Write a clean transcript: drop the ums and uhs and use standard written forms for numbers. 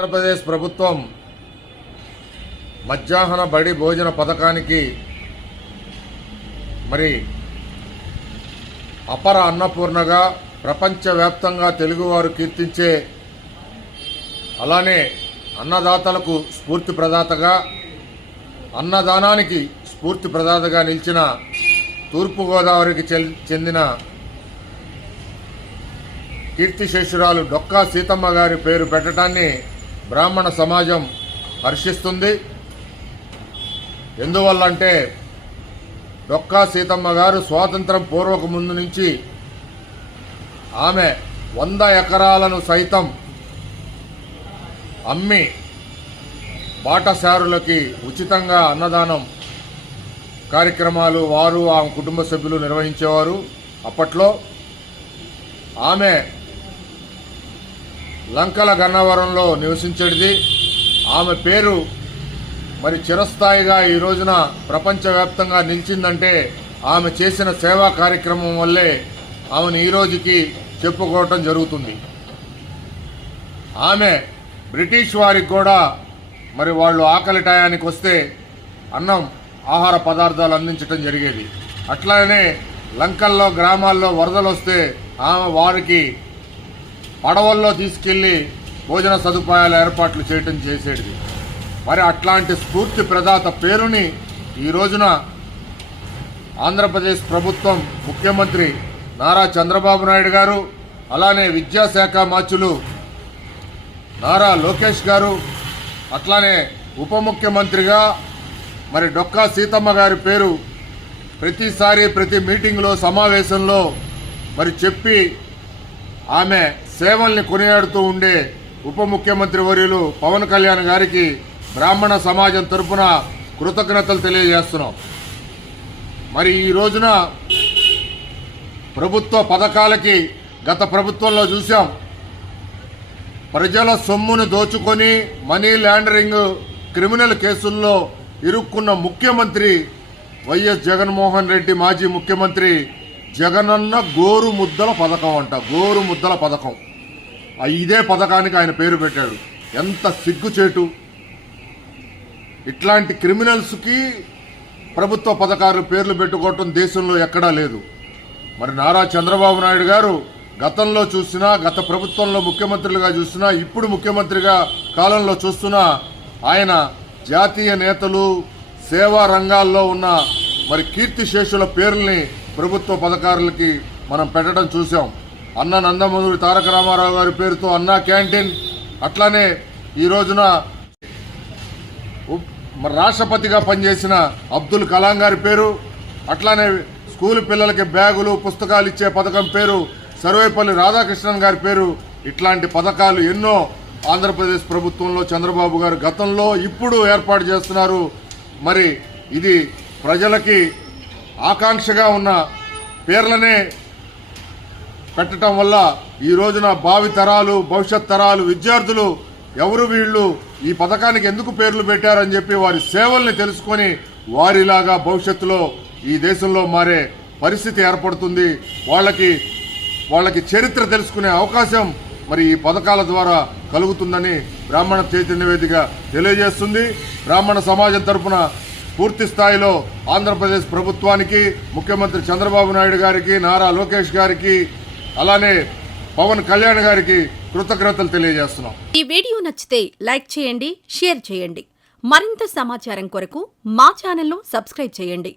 ఆంధ్రప్రదేశ్ ప్రభుత్వం మధ్యాహ్న బడి భోజన పథకానికి మరి అపర అన్నపూర్ణగా ప్రపంచవ్యాప్తంగా తెలుగువారు కీర్తించే, అలానే అన్నదాతలకు స్ఫూర్తి ప్రదాతగా, అన్నదానానికి స్ఫూర్తి ప్రదాతగా నిలిచిన తూర్పుగోదావరికి చెందిన కీర్తిశేషురాలు డొక్కా సీతమ్మ గారి పేరు పెట్టడాన్ని బ్రాహ్మణ సమాజం హర్షిస్తుంది. ఎందువల్లంటే డొక్కా సీతమ్మ గారు స్వాతంత్రం పూర్వక ముందు నుంచి ఆమె 100 ఎకరాలను సైతం అమ్మి బాటసారులకి ఉచితంగా అన్నదానం కార్యక్రమాలు వారు ఆమె కుటుంబ సభ్యులు నిర్వహించేవారు. అప్పట్లో ఆమె లంకల గన్నవరంలో నివసించేది. ఆమె పేరు మరి చిరస్థాయిగా ఈ రోజున ప్రపంచవ్యాప్తంగా నిలిచిందంటే ఆమె చేసిన సేవా కార్యక్రమం వల్లే ఆమెను ఈ రోజుకి చెప్పుకోవటం జరుగుతుంది. ఆమె బ్రిటిష్ వారికి కూడా మరి వాళ్ళు ఆకలి టయానికి వస్తే అన్నం ఆహార పదార్థాలు అందించడం జరిగేది. అట్లానే లంకల్లో గ్రామాల్లో వరదలు వస్తే ఆమె వారికి పడవల్లో తీసుకెళ్లి భోజన సదుపాయాల ఏర్పాట్లు చేయటం చేసేది. మరి అట్లాంటి స్ఫూర్తి ప్రదాత పేరుని ఈ రోజున ఆంధ్రప్రదేశ్ ప్రభుత్వం ముఖ్యమంత్రి నారా చంద్రబాబు నాయుడు గారు, అలానే విద్యాశాఖ మంత్రులు నారా లోకేష్ గారు, అట్లానే ఉప ముఖ్యమంత్రిగా మరి డొక్కా సీతమ్మ గారి పేరు ప్రతిసారి ప్రతి మీటింగ్లో సమావేశంలో మరి చెప్పి ఆమె సేవల్ని కొనియాడుతూ ఉండే ఉప ముఖ్యమంత్రి వర్యులు పవన్ కళ్యాణ్ గారికి బ్రాహ్మణ సమాజం తరఫున కృతజ్ఞతలు తెలియజేస్తున్నాం. మరి ఈ రోజున ప్రభుత్వ పథకాలకి గత ప్రభుత్వంలో చూసాం, ప్రజల సొమ్మును దోచుకొని మనీ లాండరింగ్ క్రిమినల్ కేసుల్లో ఇరుక్కున్న ముఖ్యమంత్రి వైఎస్ జగన్మోహన్ రెడ్డి, మాజీ ముఖ్యమంత్రి జగనన్న గోరు ముద్దల పథకం అంట. గోరు ముద్దల పథకం, ఇదే పథకానికి ఆయన పేరు పెట్టాడు. ఎంత సిగ్గుచేటు! ఇట్లాంటి క్రిమినల్స్కి ప్రభుత్వ పథకాలు పేర్లు పెట్టుకోవటం దేశంలో ఎక్కడా లేదు. మరి నారా చంద్రబాబు నాయుడు గారు గతంలో చూసినా, గత ప్రభుత్వంలో ముఖ్యమంత్రులుగా చూసినా, ఇప్పుడు ముఖ్యమంత్రిగా కాలంలో చూస్తున్నా ఆయన జాతీయ నేతలు, సేవా రంగాల్లో ఉన్న మరి కీర్తిశేషుల పేర్లని ప్రభుత్వ పథకాలకి మనం పెట్టడం చూసాం. అన్న నందమూరి తారక రామారావు గారి పేరుతో అన్నా క్యాంటీన్, అట్లానే ఈ రోజున రాష్ట్రపతిగా పనిచేసిన అబ్దుల్ కలాం గారి పేరు, అట్లానే స్కూల్ పిల్లలకి బ్యాగులు పుస్తకాలు ఇచ్చే పథకం పేరు సర్వేపల్లి రాధాకృష్ణన్ గారి పేరు. ఇట్లాంటి పథకాలు ఎన్నో ఆంధ్రప్రదేశ్ ప్రభుత్వంలో చంద్రబాబు గారు గతంలో ఇప్పుడు ఏర్పాటు చేస్తున్నారు. మరి ఇది ప్రజలకి ఆకాంక్షగా ఉన్న పేర్లనే పెట్టడం వల్ల ఈ రోజున భావి తరాలు, భవిష్యత్ తరాలు, విద్యార్థులు ఎవరు వీళ్ళు, ఈ పథకానికి ఎందుకు పేర్లు పెట్టారని చెప్పి వారి సేవల్ని తెలుసుకొని వారిలాగా భవిష్యత్తులో ఈ దేశంలో మారే పరిస్థితి ఏర్పడుతుంది. వాళ్ళకి చరిత్ర తెలుసుకునే అవకాశం మరి ఈ పథకాల ద్వారా కలుగుతుందని బ్రాహ్మణ చైతన్య వేదిక తెలియజేస్తుంది. బ్రాహ్మణ సమాజం తరఫున పూర్తి స్థాయిలో ఆంధ్రప్రదేశ్ ప్రభుత్వానికి, ముఖ్యమంత్రి చంద్రబాబు నాయుడు గారికి, నారా లోకేష్ గారికి, అలానే పవన్ కళ్యాణ్ గారికి కృతజ్ఞతలు తెలియజేస్తున్నాం. ఈ వీడియో నచ్చితే లైక్ చేయండి, షేర్ చేయండి. మరింత సమాచారం కొరకు మా ఛానల్ను సబ్స్క్రైబ్ చేయండి.